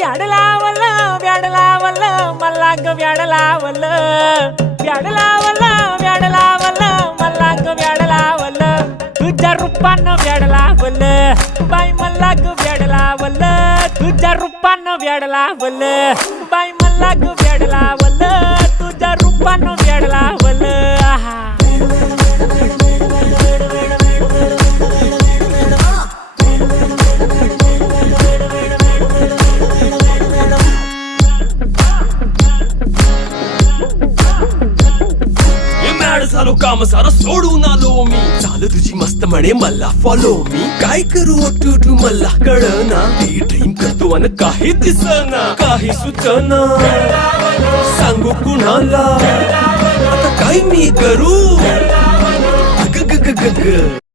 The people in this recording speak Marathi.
व्याड लावलं व्याड लावलं मला ग व्याड लावलं व्याड लावलं व्याड लावलं मला ग व्याड लावलं तुझ्या रूपानं व्याड लावलं बाई मला ग व्याड लावलं तुझ्या रूपानं व्याड लावलं बाई मला ग व्याड लावलं तुझ्या रूपानं व्याड लावलं आहा झालो काम सारं सोडून आलो मी चाल तुझी मस्त म्हणे मला फॉलो मी काय करू टू मला कळना ती ड्रीम करतो आणि काही दिसना काही सुचना सांगू कुणाला आता काय मी करू ग ग ग ग ग